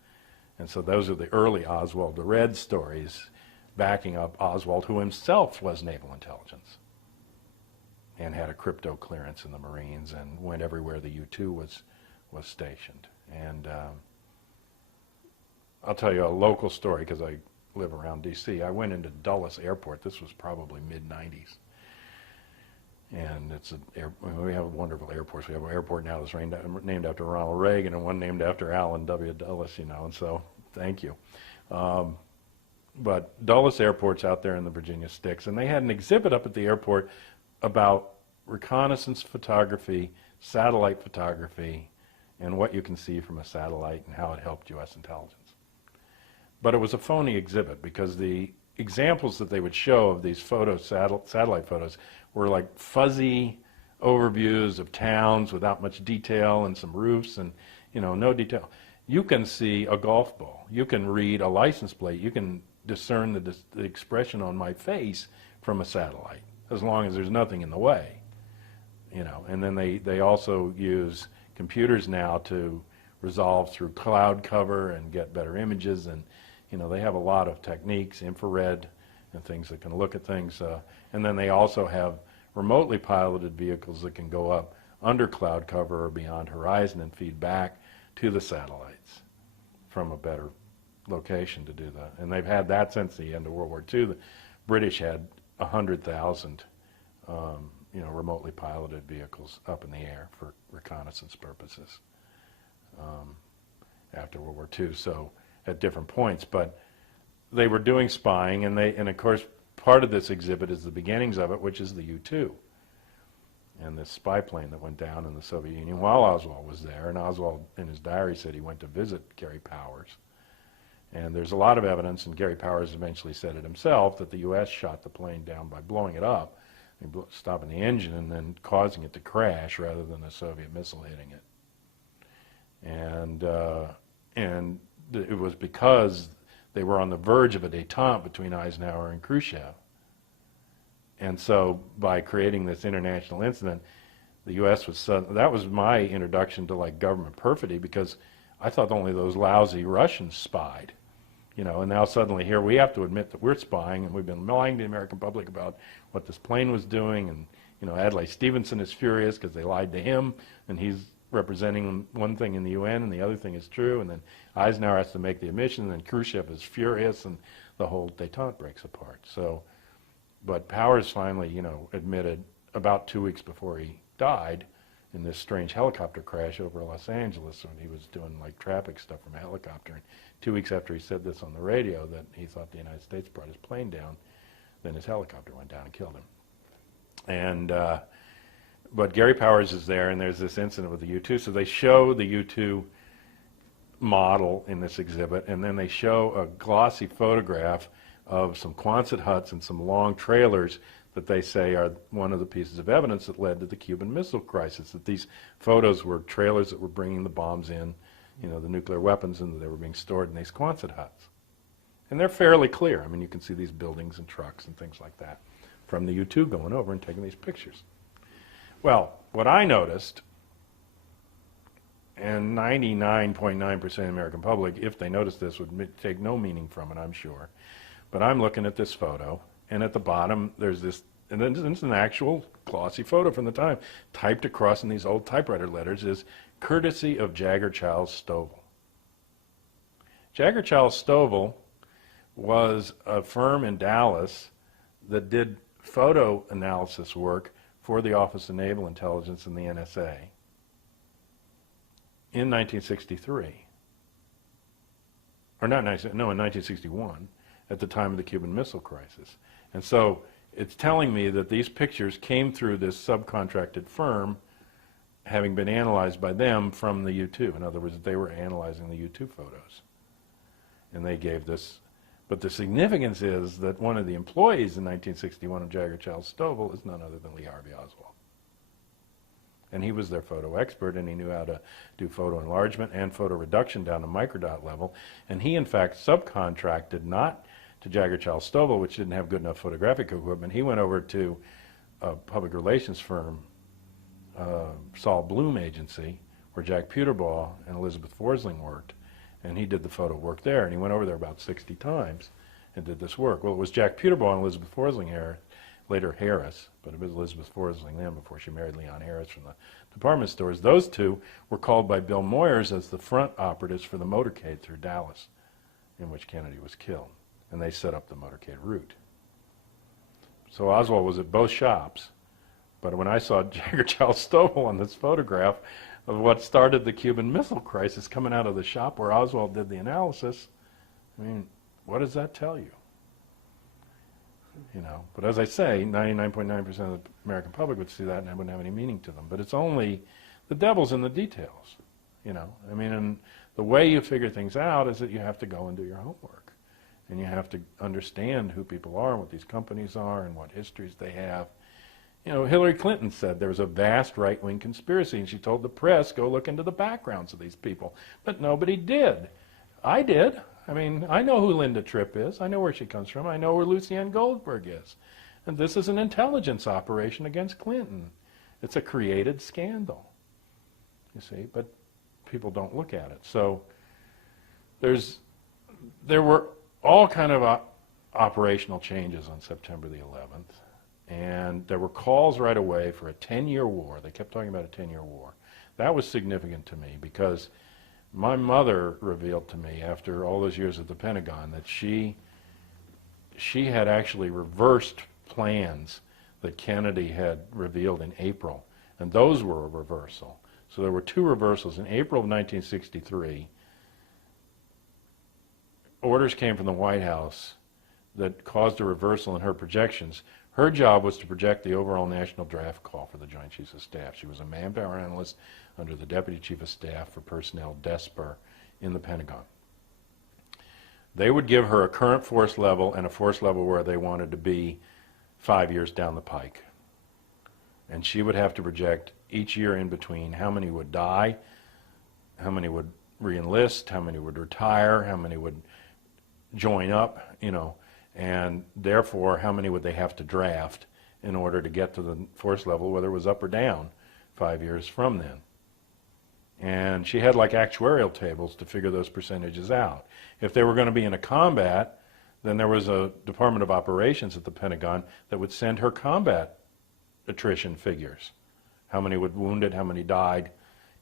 And so those are the early Oswald the Red stories, backing up Oswald, who himself was naval intelligence and had a crypto clearance in the Marines and went everywhere the U-2 was stationed. And I'll tell you a local story, because I live around D.C. I went into Dulles Airport. This was probably mid-'90s. And we have wonderful airports. We have an airport now that's named after Ronald Reagan, and one named after Allen W. Dulles, and so thank you. But Dulles Airport's out there in the Virginia sticks, and they had an exhibit up at the airport about reconnaissance photography, satellite photography, and what you can see from a satellite and how it helped U.S. intelligence. But it was a phony exhibit, because the examples that they would show of these photos, satellite photos, were like fuzzy overviews of towns without much detail and some roofs and, no detail. You can see a golf ball. You can read a license plate. You can discern the expression on my face from a satellite, as long as there's nothing in the way. And then they also use computers now to resolve through cloud cover and get better images, and they have a lot of techniques, infrared and things that can look at things. And then they also have remotely piloted vehicles that can go up under cloud cover or beyond horizon and feed back to the satellites from a better location to do that. And they've had that since the end of World War II. The British had 100,000 remotely piloted vehicles up in the air for reconnaissance purposes after World War II, so at different points. But they were doing spying, and of course part of this exhibit is the beginnings of it, which is the U-2 and this spy plane that went down in the Soviet Union while Oswald was there. And Oswald, in his diary, said he went to visit Gary Powers. And there's a lot of evidence, and Gary Powers eventually said it himself, that the U.S. shot the plane down by blowing it up, stopping the engine and then causing it to crash rather than a Soviet missile hitting it. And it was because they were on the verge of a détente between Eisenhower and Khrushchev. And so by creating this international incident, the U.S. that was my introduction to like government perfidy, because I thought only those lousy Russians spied. And now suddenly here we have to admit that we're spying, and we've been lying to the American public about what this plane was doing. And Adlai Stevenson is furious because they lied to him, and he's representing one thing in the UN and the other thing is true. And then Eisenhower has to make the admission, and then Khrushchev is furious, and the whole détente breaks apart. But Powers finally, admitted about 2 weeks before he died in this strange helicopter crash over Los Angeles when he was doing like traffic stuff from a helicopter. And 2 weeks after he said this on the radio, that he thought the United States brought his plane down, then his helicopter went down and killed him. But Gary Powers is there, and there's this incident with the U-2. So they show the U-2 model in this exhibit, and then they show a glossy photograph of some Quonset huts and some long trailers that they say are one of the pieces of evidence that led to the Cuban Missile Crisis, that these photos were trailers that were bringing the bombs in, the nuclear weapons, and they were being stored in these Quonset huts. And they're fairly clear. I mean, you can see these buildings and trucks and things like that from the U-2 going over and taking these pictures. Well, what I noticed, and 99.9% of the American public, if they noticed this, would take no meaning from it, I'm sure. But I'm looking at this photo, and at the bottom there's this, and then it's an actual glossy photo from the time, typed across in these old typewriter letters, is courtesy of Jagger Charles Stovall. Jagger Charles Stovall was a firm in Dallas that did photo analysis work for the Office of Naval Intelligence and the NSA in 1963. Or not, in 1961. At the time of the Cuban Missile Crisis. And so it's telling me that these pictures came through this subcontracted firm, having been analyzed by them from the U-2. In other words, they were analyzing the U-2 photos. And they gave this. But the significance is that one of the employees in 1961 of Jagger Charles Stovall is none other than Lee Harvey Oswald. And he was their photo expert, and he knew how to do photo enlargement and photo reduction down to microdot level. And he, in fact, subcontracted not to Jagger Charles Stovall, which didn't have good enough photographic equipment. He went over to a public relations firm, Saul Bloom Agency, where Jack Peterbaugh and Elizabeth Forsling worked, and he did the photo work there. And he went over there about 60 times and did this work. Well, it was Jack Peterbaugh and Elizabeth Forsling here, later Harris, but it was Elizabeth Forsling then before she married Leon Harris from the department stores. Those two were called by Bill Moyers as the front operatives for the motorcade through Dallas, in which Kennedy was killed. And they set up the motorcade route. So Oswald was at both shops, but when I saw Jagger Charles Stovall on this photograph of what started the Cuban Missile Crisis coming out of the shop where Oswald did the analysis, I mean, what does that tell you? But as I say, 99.9% of the American public would see that and it wouldn't have any meaning to them. But it's only the devil's in the details, I mean, and the way you figure things out is that you have to go and do your homework. And you have to understand who people are and what these companies are and what histories they have. Hillary Clinton said there was a vast right-wing conspiracy, and she told the press, go look into the backgrounds of these people. But nobody did. I did. I mean, I know who Linda Tripp is. I know where she comes from. I know where Lucien Goldberg is. And this is an intelligence operation against Clinton. It's a created scandal, you see, but people don't look at it. So there were all kind of operational changes on September the 11th, And there were calls right away for a 10-year war. They kept talking about a 10-year war. That was significant to me because my mother revealed to me after all those years at the Pentagon that she had actually reversed plans that Kennedy had revealed in April, and those were a reversal. So there were two reversals. In April of 1963, orders came from the White House that caused a reversal in her projections. Her job was to project the overall national draft call for the Joint Chiefs of Staff. She was a manpower analyst under the Deputy Chief of Staff for Personnel, DESPER, in the Pentagon. They would give her a current force level and a force level where they wanted to be 5 years down the pike. And she would have to project each year in between how many would die, how many would re-enlist, how many would retire, how many would join up, and therefore how many would they have to draft in order to get to the force level, whether it was up or down 5 years from then. And she had like actuarial tables to figure those percentages out. If they were going to be in a combat, then there was a Department of Operations at the Pentagon that would send her combat attrition figures. How many would wounded, how many died,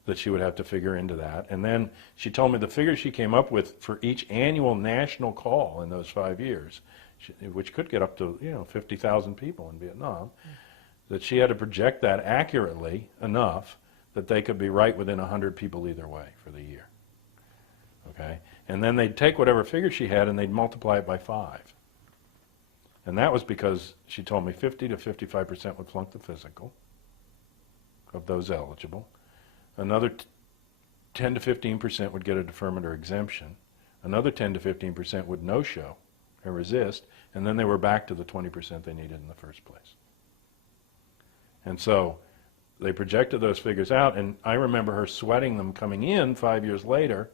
that she would have to figure into that. And then she told me the figures she came up with for each annual national call in those 5 years, which could get up to 50,000 people in Vietnam, that she had to project that accurately enough that they could be right within 100 people either way for the year. Okay? And then they'd take whatever figure she had and they'd multiply it by 5. And that was because she told me 50 to 55% would flunk the physical of those eligible. Another 10 to 15% would get a deferment or exemption. Another 10 to 15% would no-show and resist. And then they were back to the 20% they needed in the first place. And so they projected those figures out, and I remember her sweating them coming in 5 years later,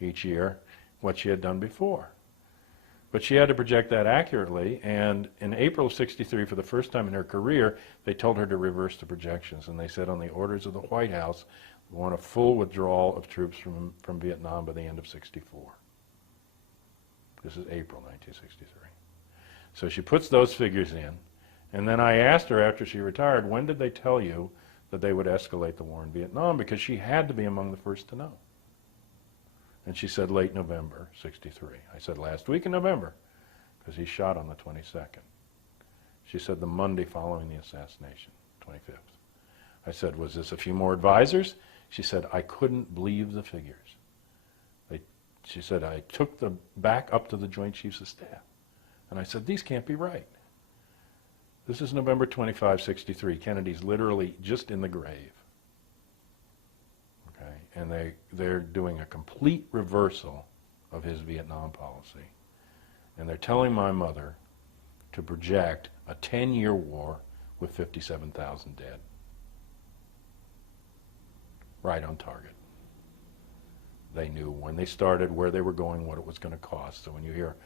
each year, what she had done before. But she had to project that accurately, and in April of '63, for the first time in her career, they told her to reverse the projections, and they said on the orders of the White House, we want a full withdrawal of troops from Vietnam by the end of '64. This is April 1963. So she puts those figures in, and then I asked her after she retired, when did they tell you that they would escalate the war in Vietnam? Because she had to be among the first to know. And she said late November '63. I said last week in November, because he shot on the 22nd. She said the Monday following the assassination, 25th. I said, was this a few more advisors? She said, I couldn't believe the figures. She said, I took them back up to the Joint Chiefs of Staff. And I said, these can't be right. This is November 25, '63. Kennedy's literally just in the grave. Okay? And they're doing a complete reversal of his Vietnam policy. And they're telling my mother to project a 10-year war with 57,000 dead. Right on target. They knew when they started, where they were going, what it was going to cost. So when you hear,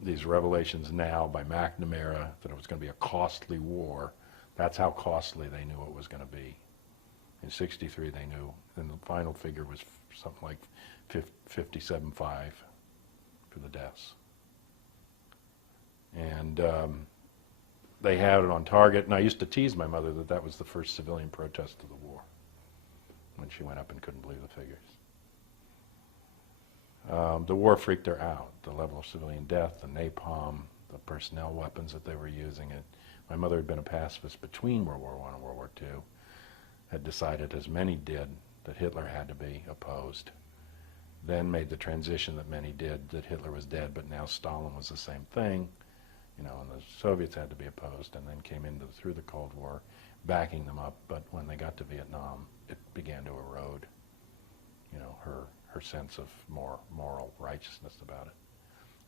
these revelations now by McNamara that it was going to be a costly war, that's how costly they knew it was going to be. In '63 they knew, and the final figure was something like 57.5 for the deaths. And they had it on target, and I used to tease my mother that that was the first civilian protest of the war, when she went up and couldn't believe the figures. The war freaked her out, the level of civilian death, the napalm, the personnel weapons that they were using. My mother had been a pacifist between World War I and World War II, had decided, as many did, that Hitler had to be opposed, then made the transition that many did, that Hitler was dead, but now Stalin was the same thing, and the Soviets had to be opposed, and then came through the Cold War, backing them up, but when they got to Vietnam, it began to erode, her sense of more moral righteousness about it.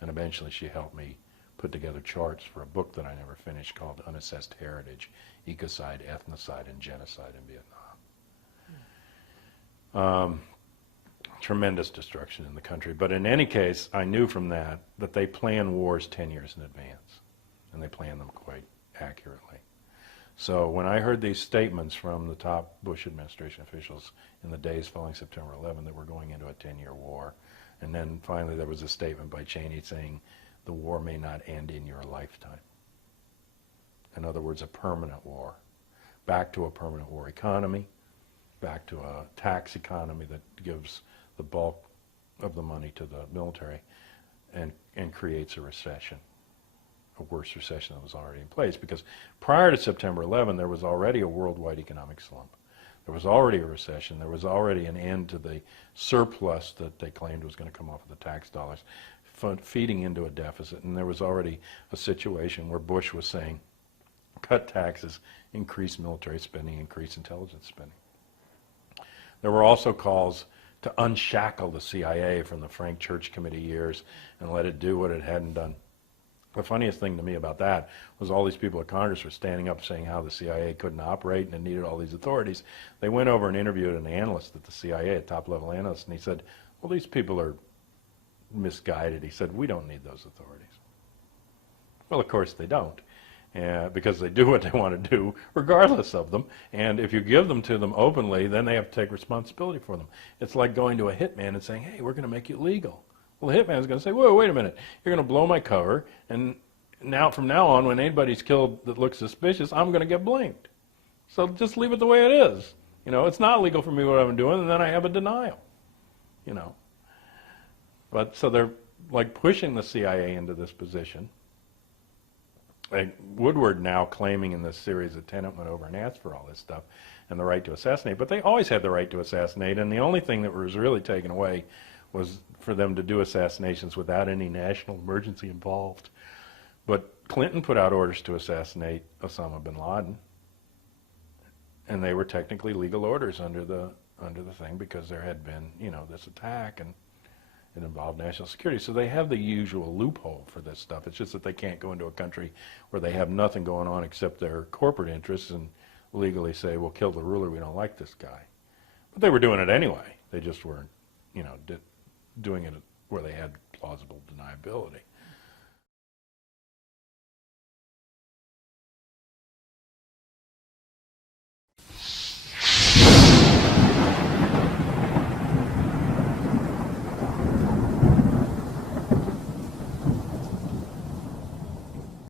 And eventually she helped me put together charts for a book that I never finished called Unassessed Heritage, Ecocide, Ethnocide, and Genocide in Vietnam. Tremendous destruction in the country. But in any case, I knew from that they plan wars 10 years in advance, and they plan them quite accurately. So when I heard these statements from the top Bush administration officials in the days following September 11 that we're going into a 10-year war, and then finally there was a statement by Cheney saying the war may not end in your lifetime. In other words, a permanent war. Back to a permanent war economy, back to a tax economy that gives the bulk of the money to the military and creates a recession, a worse recession that was already in place. Because prior to September 11, there was already a worldwide economic slump. There was already a recession. There was already an end to the surplus that they claimed was going to come off of the tax dollars, feeding into a deficit. And there was already a situation where Bush was saying, cut taxes, increase military spending, increase intelligence spending. There were also calls to unshackle the CIA from the Frank Church Committee years and let it do what it hadn't done. The funniest thing to me about that was all these people at Congress were standing up saying how the CIA couldn't operate and it needed all these authorities. They went over and interviewed an analyst at the CIA, a top-level analyst, and he said, well, these people are misguided. He said, we don't need those authorities. Well, of course they don't. Because they do what they want to do regardless of them, and if you give them to them openly, then they have to take responsibility for them. It's like going to a hitman and saying, hey, we're going to make you legal. Well, the hitman's going to say, whoa, wait a minute, you're going to blow my cover, and from now on, when anybody's killed that looks suspicious, I'm going to get blamed. So just leave it the way it is. You know, it's not legal for me what I'm doing, and then I have a denial. You know. But so they're like pushing the CIA into this position. Woodward now claiming in this series that Tenet went over and asked for all this stuff and the right to assassinate, but they always had the right to assassinate, and the only thing that was really taken away was for them to do assassinations without any national emergency involved. But Clinton put out orders to assassinate Osama bin Laden, and they were technically legal orders under the thing because there had been, you know, this attack and it involved national security. So they have the usual loophole for this stuff. It's just that they can't go into a country where they have nothing going on except their corporate interests and legally say, we'll kill the ruler, we don't like this guy. But they were doing it anyway. They just weren't, you know, doing it where they had plausible deniability.